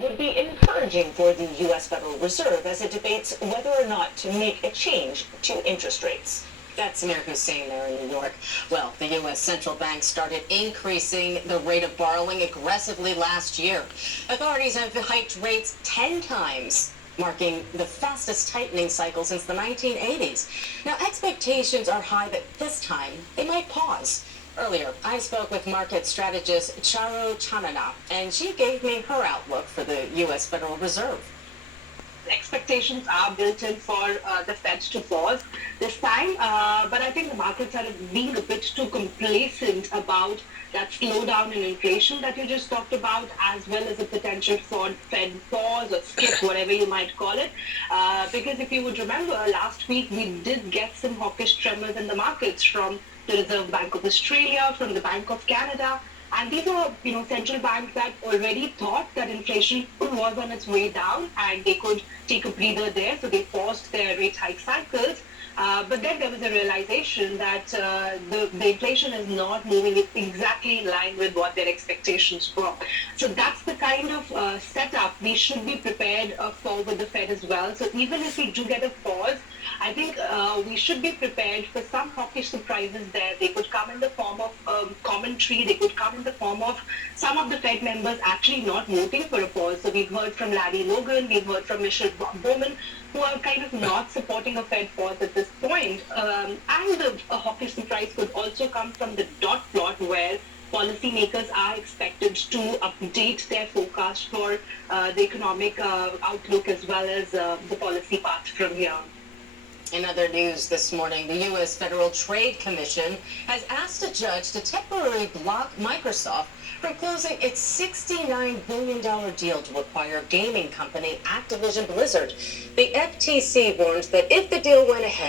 would be encouraging for the U.S. Federal Reserve as it debates whether or not to make a change to interest rates. That's Samir Hussein there in New York. Well, the U.S. central bank started increasing the rate of borrowing aggressively last year. Authorities have hiked rates 10 times, marking the fastest tightening cycle since the 1980s. Now, expectations are high that this time they might pause. Earlier, I spoke with market strategist Charu Chanana, and she gave me her outlook for the U.S. Federal Reserve. Expectations are built in for the Fed to pause this time, but I think the markets are being a bit too complacent about that slowdown in inflation that you just talked about, as well as the potential for Fed pause or skip, whatever you might call it. Because if you would remember, last week we did get some hawkish tremors in the markets from the Reserve Bank of Australia, from the Bank of Canada. And these are, central banks that already thought that inflation was on its way down and they could take a breather there. So they paused their rate hike cycles. But then there was a realization that the inflation is not moving exactly in line with what their expectations were. So that's the kind of setup we should be prepared for with the Fed as well. So even if we do get a pause, I think we should be prepared for some hawkish surprises there. They could come in the form of commentary. They could come in the form of some of the Fed members actually not voting for a pause. So we've heard from Larry Logan, we've heard from Michelle Bowman, who are kind of not supporting a Fed pause at this point. And a hawkish surprise could also come from the dot plot where policymakers are expected to update their forecast for the economic outlook as well as the policy path from here. In other news this morning, the U.S. Federal Trade Commission has asked a judge to temporarily block Microsoft from closing its $69 billion deal to acquire gaming company Activision Blizzard. The FTC warns that if the deal went ahead,